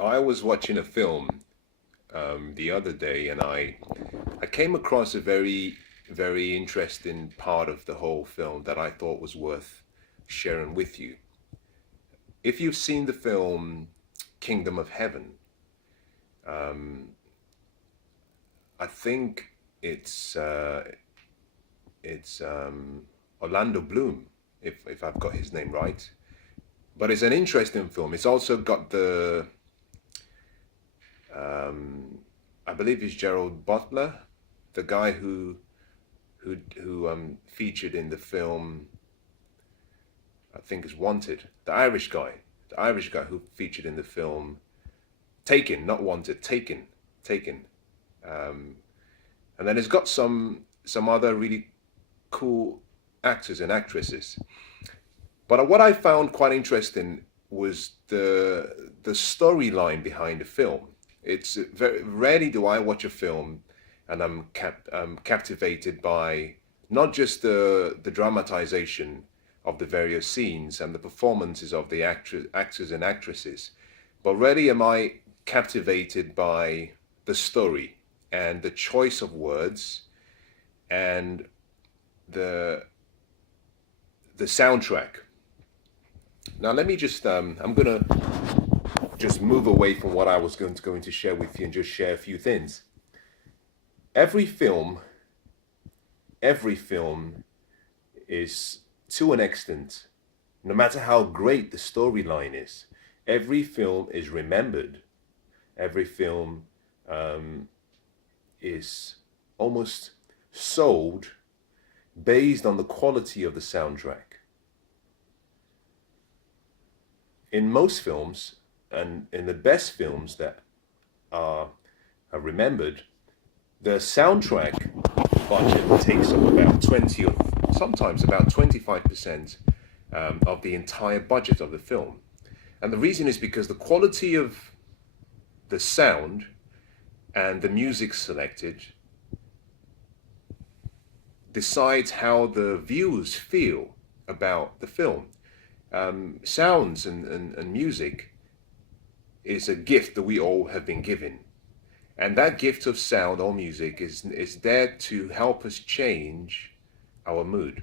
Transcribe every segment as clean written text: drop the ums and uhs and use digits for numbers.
I was watching a film the other day, and I came across a very interesting part of the whole film that I thought was worth sharing with you. If you've seen the film Kingdom of Heaven, um, I think it's uh, it's Orlando Bloom, if I've got his name right. But it's an interesting film. It's also got the I believe it's Gerald Butler, the guy who featured in the film. I think is Wanted, the Irish guy who featured in the film Taken, not Wanted, Taken. Um, and then it's got some other really cool actors and actresses. But what I found quite interesting was the storyline behind the film. It's very rarely do I watch a film and I'm captivated by not just the dramatization of the various scenes and the performances of the actors and actresses, but rarely am I captivated by the story and the choice of words and the the soundtrack. Now let me just I'm gonna just move away from what I was going to share with you and just share a few things. Every film, every film is to an extent, no matter how great the storyline is, every film is remembered. Every film um, is almost sold based on the quality of the soundtrack. In most films, and in the best films that are, are remembered, the soundtrack budget takes up about 20 or sometimes about 25% of the entire budget of the film. And the reason is because the quality of the sound and the music selected decides how the viewers feel about the film. Sounds and music is a gift that we all have been given. And that gift of sound or music is there to help us change our mood.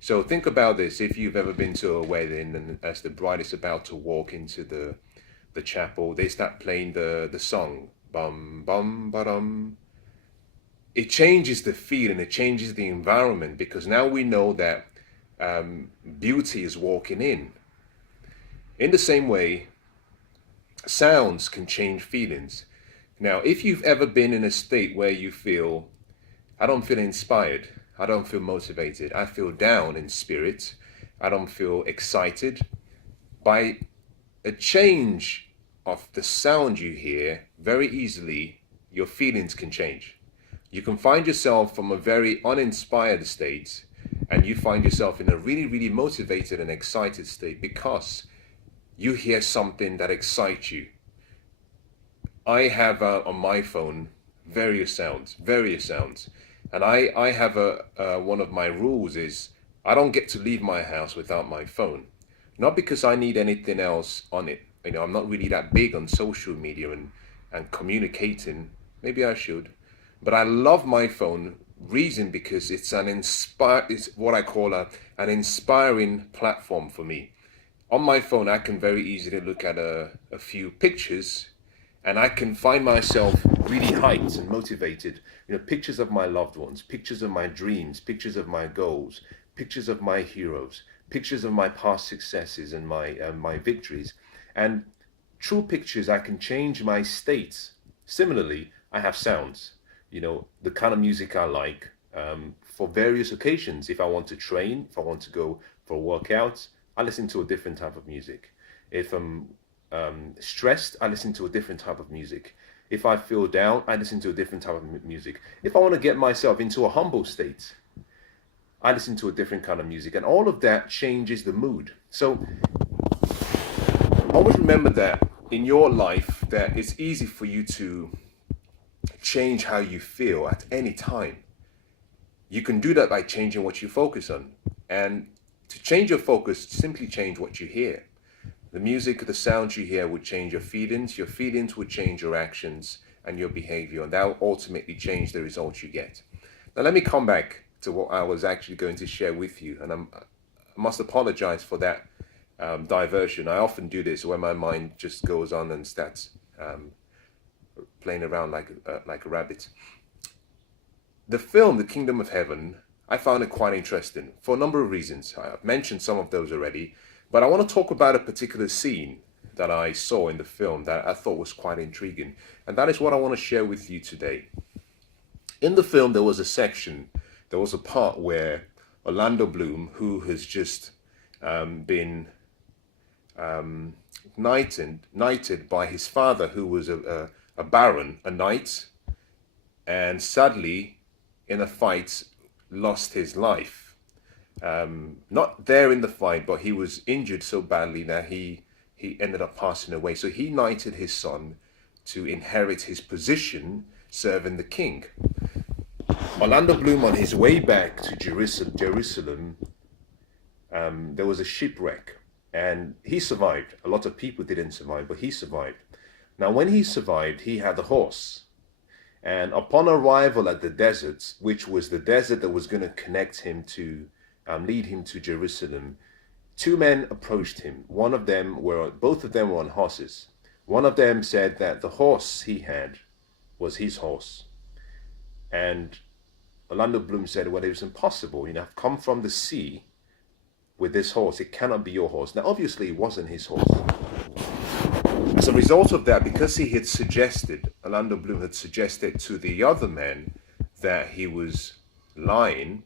So think about this. If you've ever been to a wedding and as the bride is about to walk into the chapel, they start playing the song, bum bum ba-dum. It changes the feeling, it changes the environment because now we know that beauty is walking in. In the same way, sounds can change feelings. Now, if you've ever been in a state where you feel, I don't feel inspired, I don't feel motivated, I feel down in spirit, I don't feel excited, by a change of the sound you hear, very easily your feelings can change. You can find yourself from a very uninspired state and you find yourself in a really motivated and excited state because you hear something that excites you. I have on my phone various sounds, and I have one of my rules is I don't get to leave my house without my phone, not because I need anything else on it. I'm not really that big on social media and communicating. Maybe I should, but I love my phone. Reason because it's what I call an inspiring platform for me. On my phone, I can very easily look at a few pictures and I can find myself really hyped and motivated. Pictures of my loved ones, pictures of my dreams, pictures of my goals, pictures of my heroes, pictures of my past successes and my victories. And through pictures, I can change my states. Similarly, I have sounds. The kind of music I like for various occasions. If I want to train, if I want to go for workouts, I listen to a different type of music. If I'm stressed, I listen to a different type of music. If I feel down, I listen to a different type of music. If I want to get myself into a humble state, I listen to a different kind of music. And all of that changes the mood. So always remember that in your life, that it's easy for you to change how you feel at any time. You can do that by changing what you focus on. And to change your focus, simply change what you hear. The music, the sounds you hear would change your feelings would change your actions and your behavior, and that will ultimately change the results you get. Now, let me come back to what I was actually going to share with you, and I must apologize for that diversion. I often do this when my mind just goes on and starts playing around like a rabbit. The film, The Kingdom of Heaven, I found it quite interesting for a number of reasons. I've mentioned some of those already, but I want to talk about a particular scene that I saw in the film that I thought was quite intriguing, and that is what I want to share with you today. In the film, there was a part where Orlando Bloom, who has just been knighted by his father, who was a baron, a knight, and sadly, in a fight, lost his life. Not there in the fight, but he was injured so badly that he ended up passing away. So he knighted his son to inherit his position serving the king. Orlando Bloom, on his way back to Jerusalem, there was a shipwreck, and he survived. A lot of people didn't survive, but he survived. Now, when he survived, he had a horse. And upon arrival at the desert, which was the desert that was going to connect him to, lead him to Jerusalem, two men approached him. Both of them were on horses. One of them said that the horse he had was his horse. And Orlando Bloom said, well, it was impossible. I've come from the sea with this horse. It cannot be your horse. Now, obviously, it wasn't his horse. As a result of that, because Orlando Bloom had suggested to the other man that he was lying,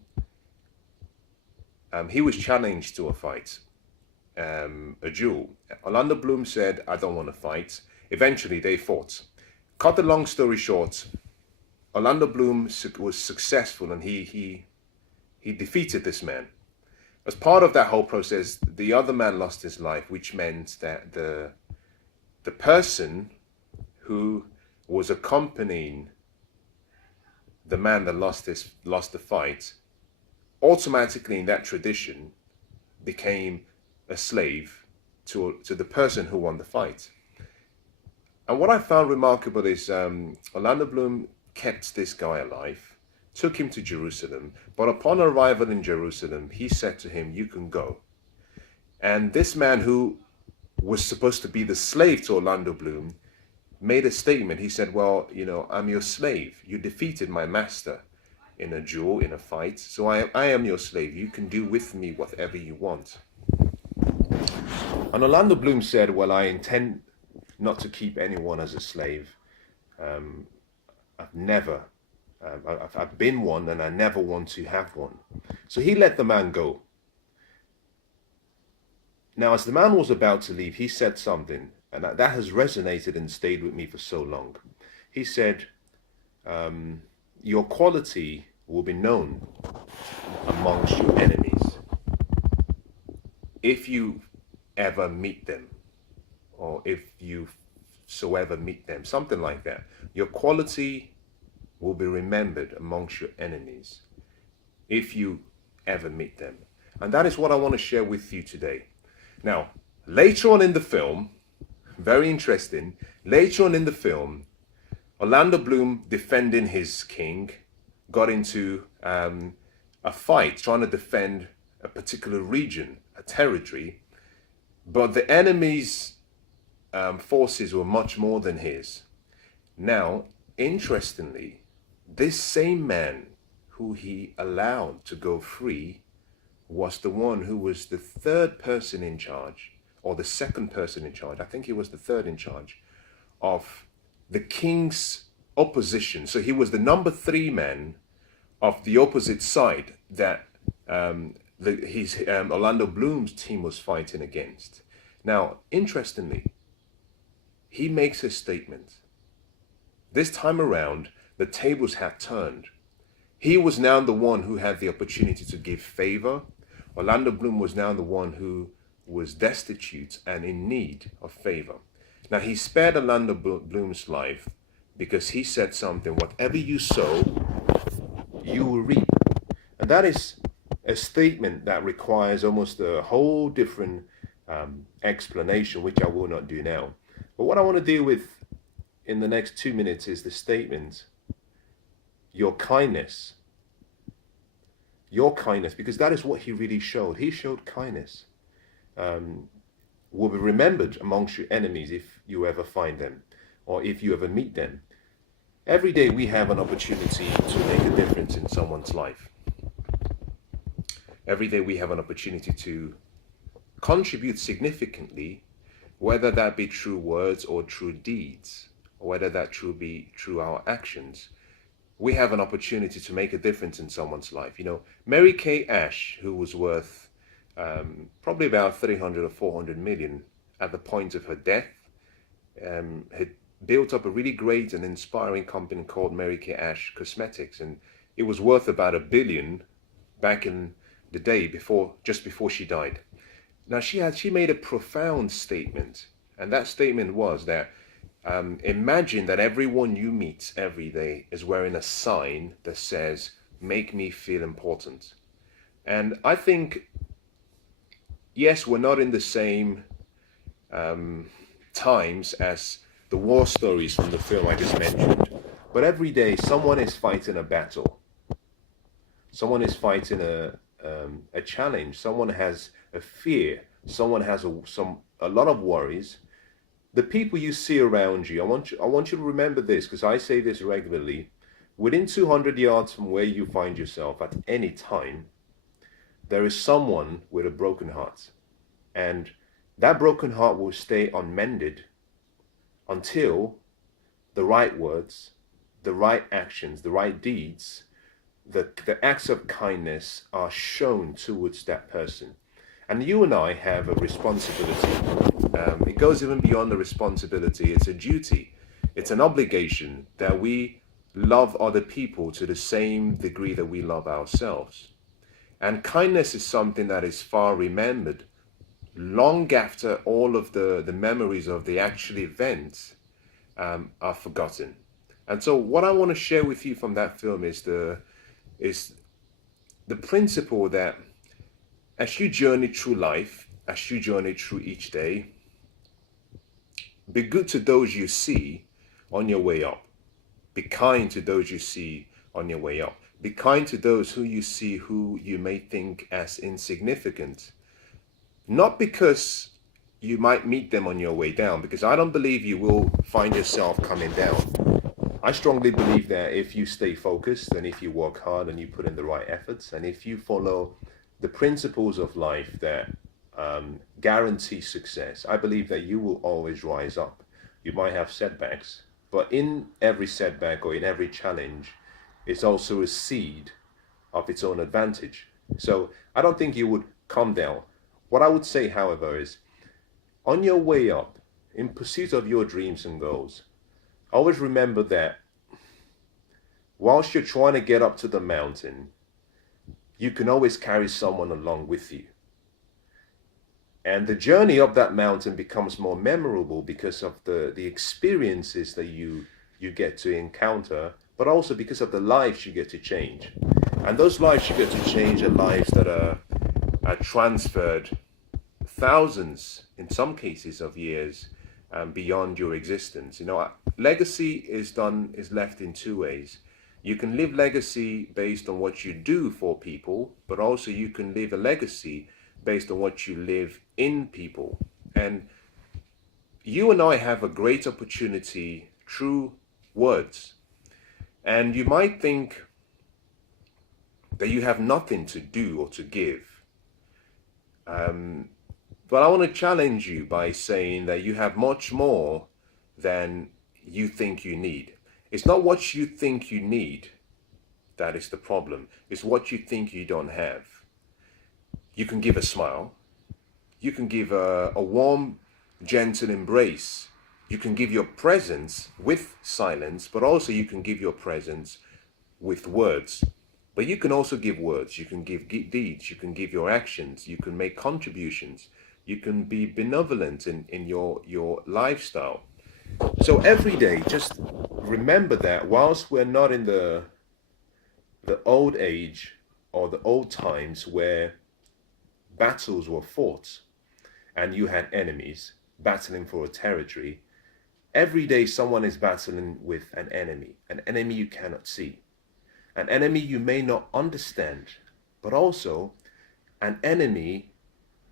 he was challenged to a fight, a duel. Orlando Bloom said, I don't want to fight. Eventually, they fought. Cut the long story short, Orlando Bloom was successful, and he defeated this man. As part of that whole process, the other man lost his life, which meant that the person who was accompanying the man that lost the fight, automatically in that tradition became a slave to the person who won the fight. And what I found remarkable is Orlando Bloom kept this guy alive, took him to Jerusalem, but upon arrival in Jerusalem, he said to him, you can go. And this man, who was supposed to be the slave to Orlando Bloom, made a statement. He said, well, I'm your slave. You defeated my master in a duel, in a fight, so I am your slave. You can do with me whatever you want. And Orlando Bloom said, well, I intend not to keep anyone as a slave. I've been one, and I never want to have one. So he let the man go. Now, as the man was about to leave, he said something, and that has resonated and stayed with me for so long. He said, your quality will be known amongst your enemies if you ever meet them, or if you so ever meet them, something like that. Your quality will be remembered amongst your enemies if you ever meet them. And that is what I want to share with you today. Now, later on in the film, very interesting, later on in the film, Orlando Bloom, defending his king, got into a fight trying to defend a particular region, a territory, but the enemy's forces were much more than his. Now, interestingly, this same man who he allowed to go free was the one who was the third person in charge, or the second person in charge, I think he was the third in charge, of the king's opposition. So he was the number 3 man of the opposite side that Orlando Bloom's team was fighting against. Now, interestingly, he makes a statement. This time around, the tables had turned. He was now the one who had the opportunity to give favor. Orlando Bloom was now the one who was destitute and in need of favor. Now, he spared Orlando Bloom's life because he said something, whatever you sow, you will reap. And that is a statement that requires almost a whole different explanation, which I will not do now. But what I want to deal with in the next 2 minutes is the statement, your kindness. Your kindness, because that is what he really showed. He showed kindness. Will be remembered amongst your enemies if you ever find them or if you ever meet them. Every day we have an opportunity to make a difference in someone's life. Every day we have an opportunity to contribute significantly, whether that be through words or through deeds, or whether that be through our actions. We have an opportunity to make a difference in someone's life. You know, Mary Kay Ash, who was worth probably about 300 or 400 million at the point of her death, had built up a really great and inspiring company called Mary Kay Ash Cosmetics, and it was worth about $1 billion back in the day just before she died. Now she made a profound statement, and that statement was that imagine that everyone you meet every day is wearing a sign that says, "Make me feel important." And I think, yes, we're not in the same times as the war stories from the film I just mentioned, but every day someone is fighting a battle. Someone is fighting a challenge. Someone has a fear. Someone has a lot of worries. The people you see around you, I want you to remember this, because I say this regularly. Within 200 yards from where you find yourself at any time, there is someone with a broken heart. And that broken heart will stay unmended until the right words, the right actions, the right deeds, the acts of kindness are shown towards that person. And you and I have a responsibility. It goes even beyond the responsibility. It's a duty. It's an obligation that we love other people to the same degree that we love ourselves. And kindness is something that is far remembered long after all of the memories of the actual events are forgotten. And so what I want to share with you from that film is the principle that as you journey through life, as you journey through each day, be good to those you see on your way up. Be kind to those you see on your way up. Be kind to those who you see who you may think as insignificant. Not because you might meet them on your way down, because I don't believe you will find yourself coming down. I strongly believe that if you stay focused and if you work hard and you put in the right efforts and if you follow the principles of life that guarantee success, I believe that you will always rise up. You might have setbacks, but in every setback or in every challenge, it's also a seed of its own advantage. So I don't think you would come down. What I would say, however, is on your way up, in pursuit of your dreams and goals, always remember that whilst you're trying to get up to the mountain, you can always carry someone along with you. And the journey up that mountain becomes more memorable because of the experiences that you get to encounter, but also because of the lives you get to change. And those lives you get to change are lives that are transferred thousands, in some cases, of years beyond your existence. You know, legacy is left in two ways. You can live legacy based on what you do for people, but also you can live a legacy based on what you live in people. And you and I have a great opportunity through words. And you might think that you have nothing to do or to give. But I want to challenge you by saying that you have much more than you think you need. It's not what you think you need that is the problem. It's what you think you don't have. You can give a smile. You can give a warm, gentle embrace. You can give your presence with silence, but also you can give your presence with words. But you can also give words. You can give deeds. You can give your actions. You can make contributions. You can be benevolent in your lifestyle. So every day, just remember that whilst we're not in the old age or the old times where battles were fought, and you had enemies battling for a territory, every day someone is battling with an enemy you cannot see, an enemy you may not understand, but also an enemy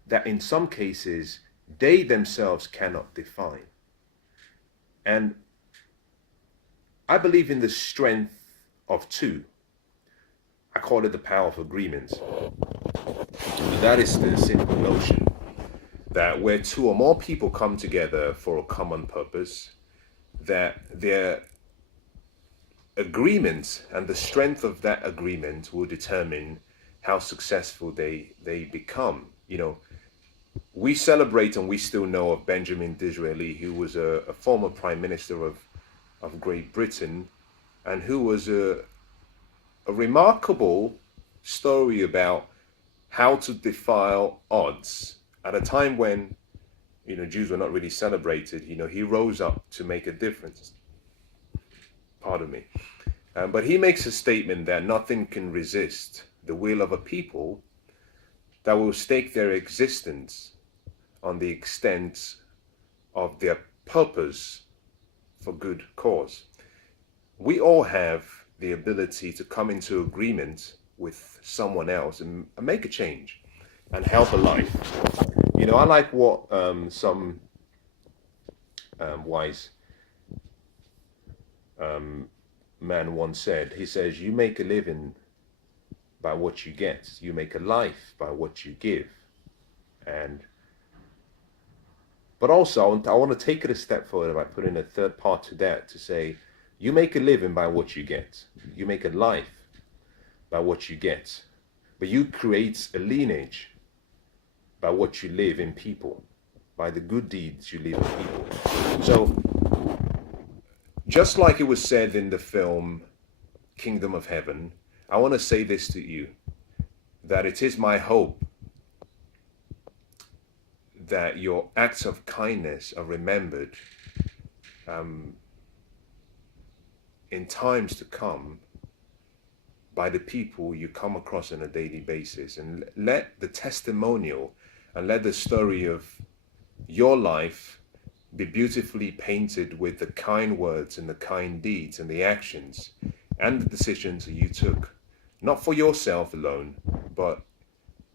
that in some cases they themselves cannot define. And I believe in the strength of two. I call it the power of agreement. That is the simple notion that where two or more people come together for a common purpose, that their agreement and the strength of that agreement will determine how successful they become. You know, we celebrate and we still know of Benjamin Disraeli, who was a former Prime Minister of Great Britain, and who was a remarkable story about how to defy odds at a time when, you know, Jews were not really celebrated. You know, he rose up to make a difference. Pardon me. But he makes a statement that nothing can resist the will of a people that will stake their existence on the extent of their purpose for good cause. We all have the ability to come into agreement with someone else and make a change and help a life. You know, I like what some wise man once said. He says, you make a living by what you get. You make a life by what you give. But also, I want to take it a step further by putting a third part to that, to say, you make a living by what you get. You make a life by what you get. But you create a lineage by what you live in people, by the good deeds you live in people. So, just like it was said in the film Kingdom of Heaven, I want to say this to you, that it is my hope that your acts of kindness are remembered in times to come by the people you come across on a daily basis. And let the testimonial and let the story of your life be beautifully painted with the kind words and the kind deeds and the actions and the decisions that you took, not for yourself alone, but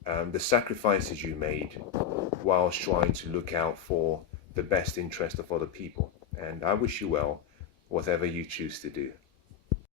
the sacrifices you made while trying to look out for the best interest of other people. And I wish you well, whatever you choose to do.